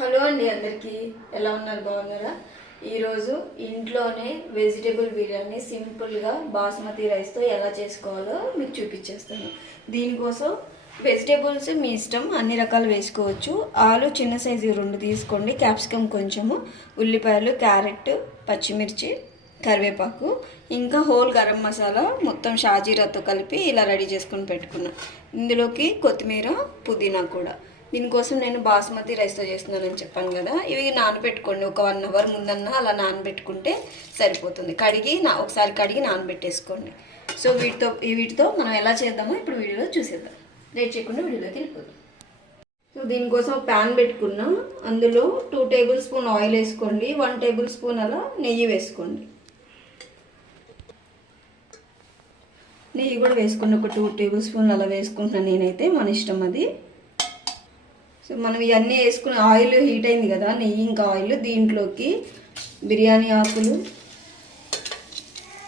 Hello అండి, అందరికీ ఎలా ఉన్నారు? బాగున్నారా? ఈరోజు ఇంట్లోనే వెజిటేబుల్ బిర్యానీ సింపుల్గా బాస్మతి రైస్తో ఎలా చేసుకోవాలో మీకు చూపించేస్తాను. దీనికోసం వెజిటేబుల్స్ మీ ఇష్టం, అన్ని రకాలు వేసుకోవచ్చు. ఆలు చిన్న సైజు 2 తీసుకోండి, క్యాప్సికమ్ కొంచెము, ఉల్లిపాయలు, క్యారెట్, పచ్చిమిర్చి, కరివేపాకు, ఇంకా హోల్ గరం మసాలా మొత్తం షాజీరాతో కలిపి ఇలా రెడీ చేసుకొని పెట్టుకున్నాను. ఇందులోకి కొత్తిమీర, పుదీనా కూడా. దీనికోసం నేను బాస్మతి రైస్తో చేస్తున్నానని చెప్పాను కదా, ఇవి నానబెట్టుకోండి. ఒక 1 అవర్ ముందన్నా అలా నానబెట్టుకుంటే సరిపోతుంది. ఒకసారి కడిగి నానబెట్టేసుకోండి. సో వీటితో మనం ఎలా చేద్దామో ఇప్పుడు వీడియోలో చూసేద్దాం. లేట్ చేయకుండా వీడియోలోకి వెళ్ళిపోతాం. సో దీనికోసం ప్యాన్ పెట్టుకున్నాం. అందులో 2 టేబుల్ స్పూన్ ఆయిల్ వేసుకోండి, 1 టేబుల్ స్పూన్ అలా నెయ్యి వేసుకోండి. నెయ్యి కూడా వేసుకోండి, ఒక 2 టేబుల్ స్పూన్ అలా వేసుకుంటున్నాను నేనైతే, మన ఇష్టం అది. సో మనం ఇవన్నీ వేసుకుని ఆయిల్ హీట్ అయింది కదా, నెయ్యి ఇంకా ఆయిల్, దీంట్లోకి బిర్యానీ ఆకులు,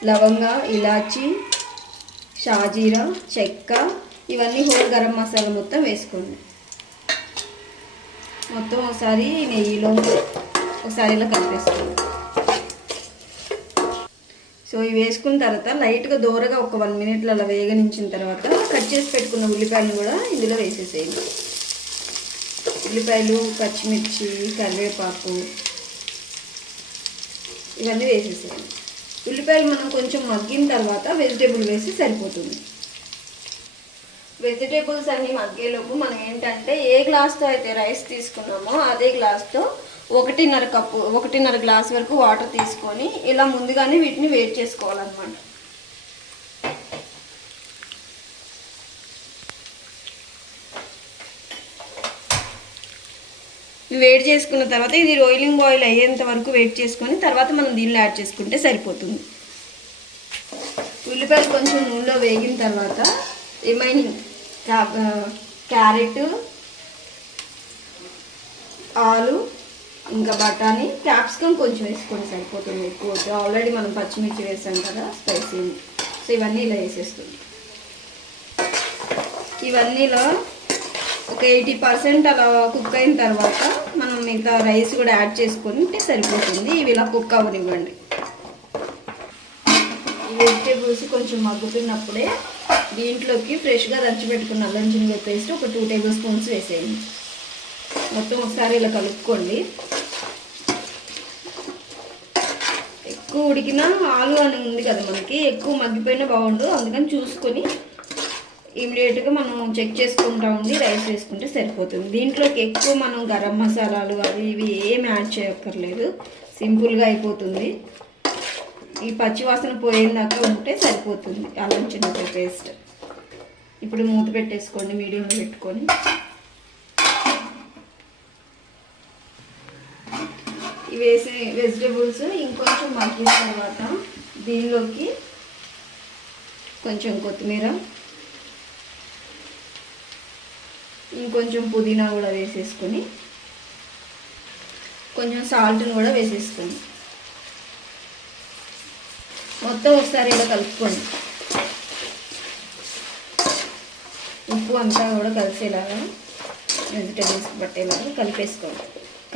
లవంగా, ఇలాచి, షాజీరా, చెక్క, ఇవన్నీ హోల్ గరం మసాలా మొత్తం వేసుకోండి. మొత్తం ఒకసారి నెయ్యిలో ఒకసారి ఇలా కలిపేసుకోండి. సో ఇవి వేసుకున్న తర్వాత లైట్గా దూరగా ఒక 1 మినిట్లో అలా వేగనించిన తర్వాత కట్ చేసి పెట్టుకున్న ఉల్లిపాయలు కూడా ఇందులో వేసేసేయండి. ఉల్లిపాయలు, పచ్చిమిర్చి, కరివేపాకు ఇవన్నీ వేసేసేయండి. ఉల్లిపాయలు మనం కొంచెం మగ్గిన తర్వాత వెజిటేబుల్ వేసి సరిపోతుంది. వెజిటేబుల్స్ అన్నీ మగ్గేలోపు మనం ఏంటంటే ఏ గ్లాస్తో అయితే రైస్ తీసుకున్నామో అదే గ్లాస్తో 1.5 గ్లాస్ వరకు వాటర్ తీసుకొని ఇలా ముందుగానే వీటిని వేడి చేసుకోవాలన్నమాట. వేడి చేసుకున్న తర్వాత ఇది రోయిలింగ్ బాయిల్ అయ్యేంత వరకు వెయిట్ చేసుకొని తర్వాత మనం దీనిలో యాడ్ చేసుకుంటే సరిపోతుంది. ఉల్లిపాయలు కొంచెం నూనెలో వేగిన తర్వాత రిమైనింగ్ క్యారెట్, ఆలు, ఇంకా బఠానీ, క్యాప్సికమ్ కొంచెం వేసుకొని సరిపోతుంది. ఎక్కువ ఆల్రెడీ మనం పచ్చిమిర్చి వేసాం కదా స్పైసీ. సో ఇవన్నీ ఇలా వేసేస్తుంది. ఇవన్నీలో ఒక 80% అలా కుక్ అయిన తర్వాత మనం మిగతా రైస్ కూడా యాడ్ చేసుకొని సరిపోతుంది. ఇవి ఇలా కుక్ అవ్వనివ్వండి. ఈ వెజిటేబుల్స్ కొంచెం మగ్గుతున్నప్పుడే దీంట్లోకి ఫ్రెష్గా దంచిపెట్టుకున్న అల్లం చిన్నగడ్డ పేస్ట్ ఒక 2 టేబుల్ స్పూన్స్ వేసేయండి. మొత్తం ఒకసారి ఇలా కలుపుకోండి. ఎక్కువ ఉడికినా ఆలు అని ఉంది కదా మనకి, ఎక్కువ మగ్గిపోయినా బాగుండు. అందుకని చూసుకొని ఇమీడియట్గా మనం చెక్ చేసుకుంటా ఉండి రైస్ వేసుకుంటే సరిపోతుంది. దీంట్లోకి ఎక్కువ మనం గరం మసాలాలు అవి ఇవి ఏం యాడ్ చేయక్కర్లేదు, సింపుల్గా అయిపోతుంది. ఈ పచ్చివాసన పోయేదాకా ఉంటే సరిపోతుంది అల్లం చిన్నగడ్డ పేస్ట్. ఇప్పుడు మూత పెట్టేసుకోండి, మీడియంలో పెట్టుకొని. ఇవి వేసి వెజిటేబుల్స్ ఇంకొంచెం మగ్గిన తర్వాత దీనిలోకి కొంచెం కొత్తిమీర, ఇంకొంచెం పుదీనా కూడా వేసేసుకొని కొంచెం సాల్ట్ని కూడా వేసేసుకోండి. మొత్తం ఒకసారి ఇలా కలుపుకోండి. ఉప్పు అంతా కూడా కలిసేలాగా వెజిటేబుల్స్ పట్టేలాగా కలిపేసుకోండి.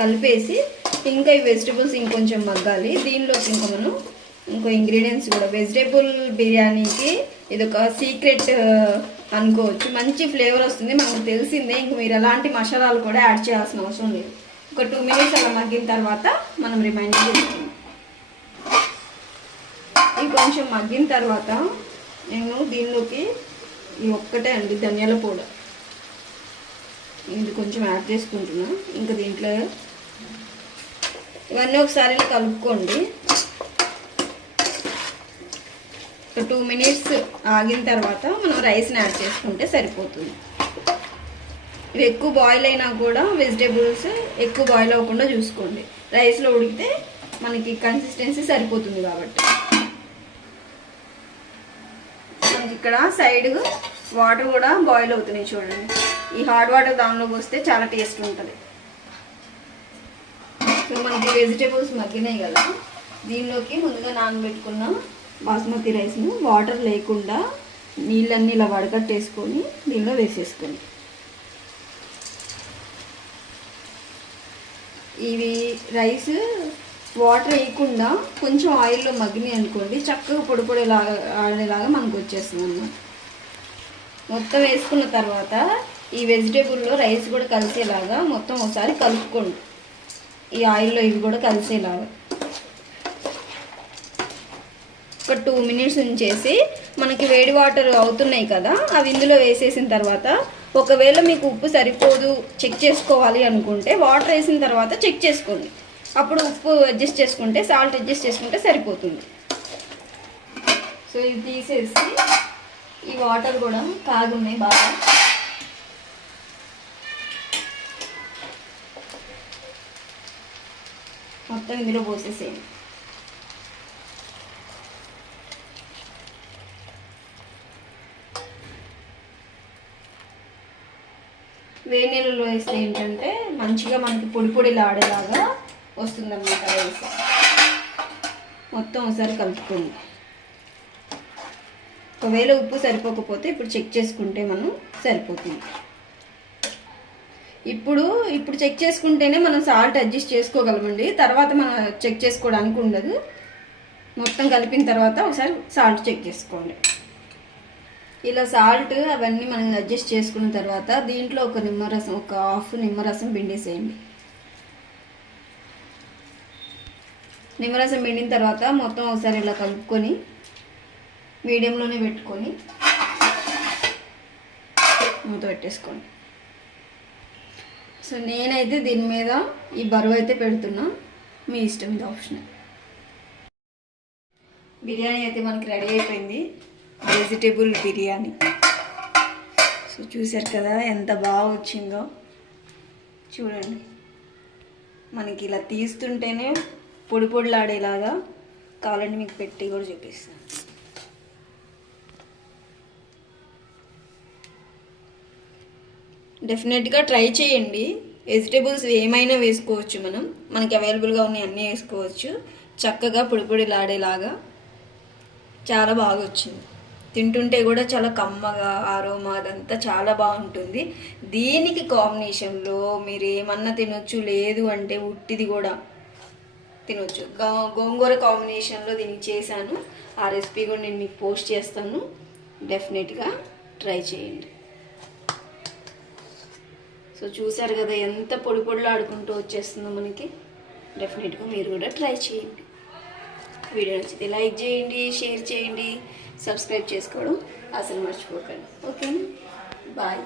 కలిపేసి ఇంకా ఈ వెజిటేబుల్స్ ఇంకొంచెం మగ్గాలి. దీనిలోకి ఇంకా మనం ఇంకో ఇంగ్రీడియంట్స్ కూడా, వెజిటేబుల్ బిర్యానీకి ఇది ఒక సీక్రెట్ అనుకోవచ్చు, మంచి ఫ్లేవర్ వస్తుంది, మనకు తెలిసిందే. ఇంక మీరు ఎలాంటి మసాలాలు కూడా యాడ్ చేయాల్సిన అవసరం లేదు. ఒక 2 మినిట్స్ అలా మగ్గిన తర్వాత మనం రిమైండింగ్ చేసుకుందాం. ఇది కొంచెం మగ్గిన తర్వాత నేను దీనిలోకి ఈ ఒక్కటే అండి ధనియాల పౌడర్, ఇది కొంచెం యాడ్ చేసుకుంటున్నా. ఇంకా దీంట్లో ఇవన్నీ ఒకసారి కలుపుకోండి. ఒక 2 మినిట్స్ ఆగిన తర్వాత మనం రైస్ని యాడ్ చేసుకుంటే సరిపోతుంది. ఇవి ఎక్కువ బాయిల్ అయినా కూడా వెజిటేబుల్స్ ఎక్కువ బాయిల్ అవ్వకుండా చూసుకోండి. రైస్లో ఉడికితే మనకి కన్సిస్టెన్సీ సరిపోతుంది కాబట్టి. మనకి ఇక్కడ సైడ్ వాటర్ కూడా బాయిల్ అవుతున్నాయి చూడండి. ఈ హాట్ వాటర్ దానిలో పోస్తే చాలా టేస్ట్ ఉంటుంది. సో మనకి వెజిటేబుల్స్ మగ్గినాయి కదా, దీనిలోకి ముందుగా నానబెట్టుకున్న బాస్మతి రైస్ను వాటర్ లేకుండా నీళ్ళన్నీ ఇలా వడకట్టేసుకొని దీనిలో వేసేసుకోండి. ఇవి రైస్ వాటర్ వేయకుండా కొంచెం ఆయిల్లో మగ్గినాయి అనుకోండి, చక్కగా పొడి పొడిలాగా ఆడేలాగా మనకు వచ్చేస్తుంది అన్నమాట. మొత్తం వేసుకున్న తర్వాత ఈ వెజిటేబుల్లో రైస్ కూడా కలిసేలాగా మొత్తం ఒకసారి కలుపుకోండి. ఈ ఆయిల్లో ఇవి కూడా కలిసేలాగా ఒక 2 మినిట్స్ ఉంచేసి, మనకి వేడి వాటర్ అవుతున్నాయి కదా, అవి ఇందులో వేసేసిన తర్వాత ఒకవేళ మీకు ఉప్పు సరిపోదు చెక్ చేసుకోవాలి అనుకుంటే వాటర్ వేసిన తర్వాత చెక్ చేసుకోండి. అప్పుడు ఉప్పు అడ్జస్ట్ చేసుకుంటే, సాల్ట్ అడ్జస్ట్ చేసుకుంటే సరిపోతుంది. సో ఇది తీసేసి ఈ వాటర్ కూడా కాగున్నాయి బాగా. మొత్తం ఇందులో పోసేసేయండి. వేడి నీళ్ళలో వేస్తే ఏంటంటే మంచిగా మనకి పొడి పొడిలాడేలాగా వస్తుందన్నమాట రైస్. మొత్తం ఒకసారి కలుపుకోండి. ఒకవేళ ఉప్పు సరిపోకపోతే ఇప్పుడు చెక్ చేసుకుంటే మనం సరిపోతుంది. ఇప్పుడు చెక్ చేసుకుంటేనే మనం సాల్ట్ అడ్జస్ట్ చేసుకోగలమండి. తర్వాత మనం చెక్ చేసుకోవడానికి ఉండదు. మొత్తం కలిపిన తర్వాత ఒకసారి సాల్ట్ చెక్ చేసుకోండి. ఇలా సాల్ట్ అవన్నీ మనం అడ్జస్ట్ చేసుకున్న తర్వాత దీంట్లో ఒక హాఫ్ నిమ్మరసం పిండేసేయండి. నిమ్మరసం పిండిన తర్వాత మొత్తం ఒకసారి ఇలా కలుపుకొని మీడియంలోనే పెట్టుకొని మూత పెట్టేసుకోండి. సో నేనైతే దీని మీద ఈ బరువు అయితే పెడుతున్నా, మీ ఇష్టం, ఇది ఆప్షనల్. బిర్యానీ అయితే మనకి రెడీ అయిపోయింది, వెజిటేబుల్ బిర్యానీ. సో చూసారు కదా ఎంత బాగా వచ్చిందో. చూడండి, మనకి ఇలా తీస్తుంటేనే పొడి పొడిలాడేలాగా. కావాలంటే మీకు పెట్టి కూడా చూపిస్తాను. డెఫినెట్గా ట్రై చేయండి. వెజిటేబుల్స్ ఏమైనా వేసుకోవచ్చు, మనకి అవైలబుల్గా ఉన్నాయి అన్నీ వేసుకోవచ్చు. చక్కగా పొడి పొడిలాడేలాగా చాలా బాగా వచ్చింది. తింటుంటే కూడా చాలా కమ్మగా ఆరోమా అదంతా చాలా బాగుంటుంది. దీనికి కాంబినేషన్లో మీరు ఏమన్నా తినొచ్చు, లేదు అంటే ఉట్టిది కూడా తినొచ్చు. గోంగూర కాంబినేషన్లో దీనికి చేశాను. ఆ రెసిపీ కూడా నేను మీకు పోస్ట్ చేస్తాను. డెఫినెట్గా ట్రై చేయండి. సో చూసారు కదా ఎంత పొడి పొడిలాడుకుంటూ వచ్చేస్తుందో మనకి. డెఫినెట్గా మీరు కూడా ట్రై చేయండి. వీడియో నచ్చితే లైక్ చేయండి, షేర్ చేయండి, సబ్స్క్రైబ్ చేసుకోవడం అసలు మర్చిపోకండి. ఓకేనా? బాయ్.